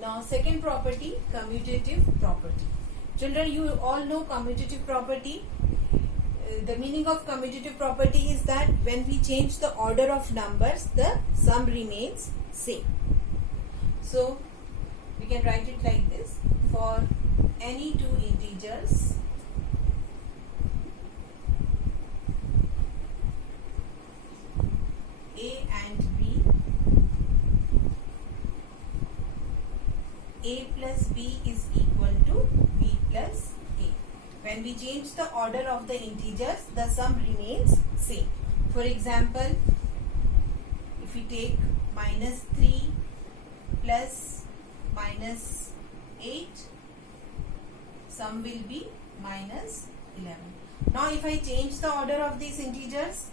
Now second property, commutative property. Children, you all know commutative property. The meaning of commutative property is that when we change the order of numbers, the sum remains same. So we can write it like this: for any two integers a and b, a plus b is equal to b plus a. When we change the order of the integers, the sum remains same. For example, if we take minus 3 plus minus 8, sum will be minus 11. Now if I change the order of these integers,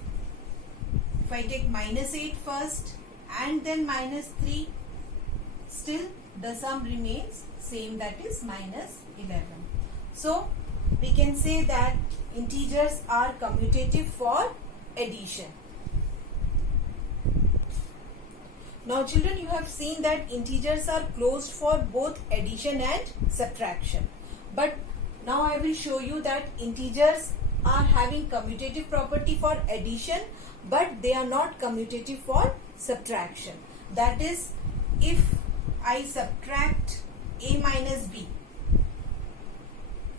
if I take minus 8 first and then minus 3, still the sum remains same, that is minus 11. So we can say that integers are commutative for addition. Now children, you have seen that integers are closed for both addition and subtraction. But now I will show you that integers are having commutative property for addition, but they are not commutative for subtraction. That is, if I subtract a minus b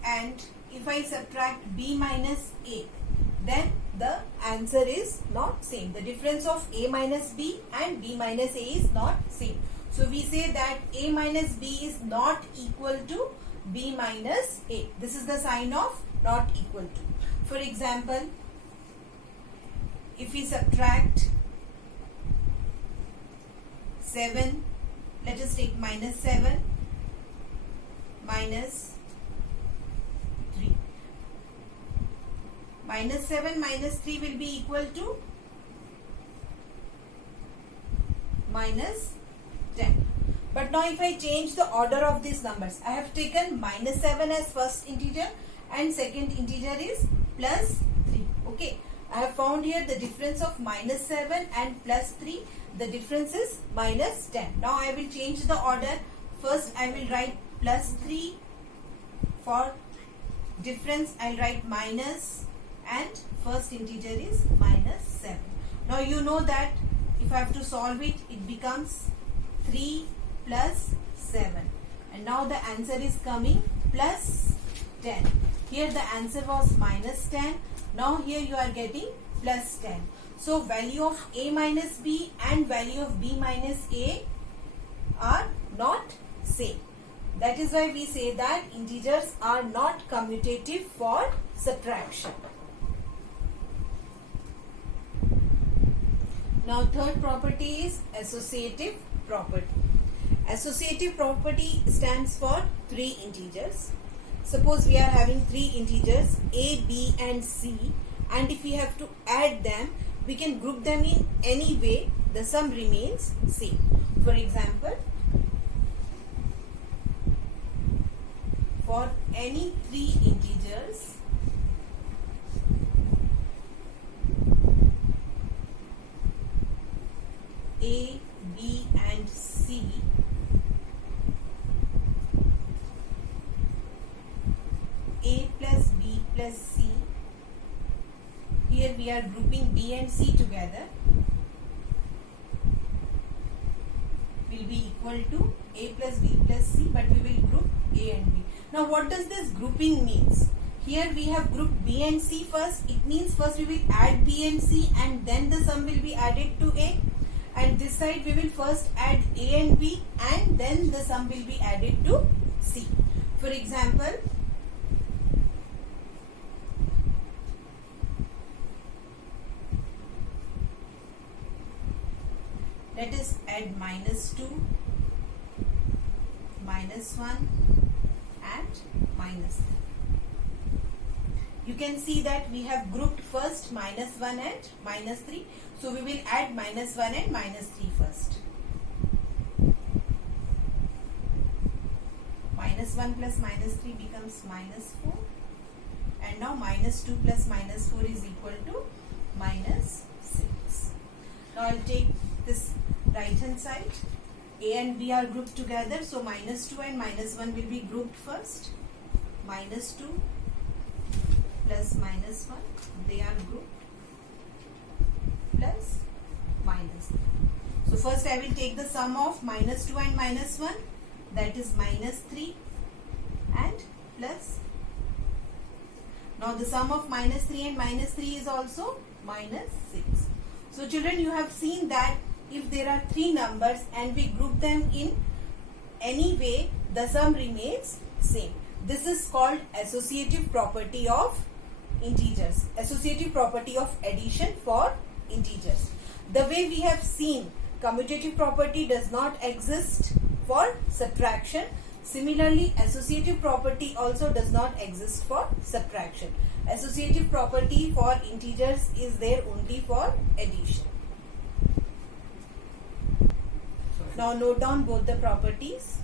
and if I subtract b minus a, then the answer is not same. The difference of a minus b and b minus a is not same. So we say that a minus b is not equal to b minus a. This is the sign of not equal to. For example, if we subtract 7, let us take minus 7 minus 3. Minus 7 minus 3 will be equal to minus 10. But now if I change the order of these numbers, I have taken minus 7 as first integer and second integer is plus 3. Okay. I have found here the difference of minus 7 and plus 3. The difference is minus 10. Now I will change the order. First I will write plus 3. For difference I will write minus, and first integer is minus 7. Now you know that if I have to solve it, it becomes 3 plus 7. And now the answer is coming plus 10. Here the answer was minus 10. Now here you are getting plus 10. So value of a minus b and value of b minus a are not same. That is why we say that integers are not commutative for subtraction. Now third property is associative property. Associative property stands for three integers. Suppose we are having three integers a, b and c, and if we have to add them, we can group them in any way, the sum remains same. For example, for any three integers a, b and c, a plus b plus c, here we are grouping b and c together, will be equal to a plus b plus c, but we will group a and b. Now what does this grouping means? Here we have grouped b and c first. It means first we will add b and c and then the sum will be added to a. And this side we will first add a and b and then the sum will be added to c. For example, let us add minus 2, minus 1 and minus 3. You can see that we have grouped first minus 1 and minus 3. So we will add minus 1 and minus 3 first. Minus 1 plus minus 3 becomes minus 4. And now minus 2 plus minus 4 is equal to minus 6. Now I will take this right hand side. A and B are grouped together, so minus 2 and minus 1 will be grouped first. Minus 2 plus minus 1, they are grouped, plus minus 3. So first I will take the sum of minus 2 and minus 1, that is minus 3 and plus. Now the sum of minus 3 and minus 3 is also minus 6. So children, you have seen that if there are three numbers and we group them in any way, the sum remains same. This is called associative property of integers, associative property of addition for integers. The way we have seen, commutative property does not exist for subtraction. Similarly, associative property also does not exist for subtraction. Associative property for integers is there only for addition. Now note down both the properties.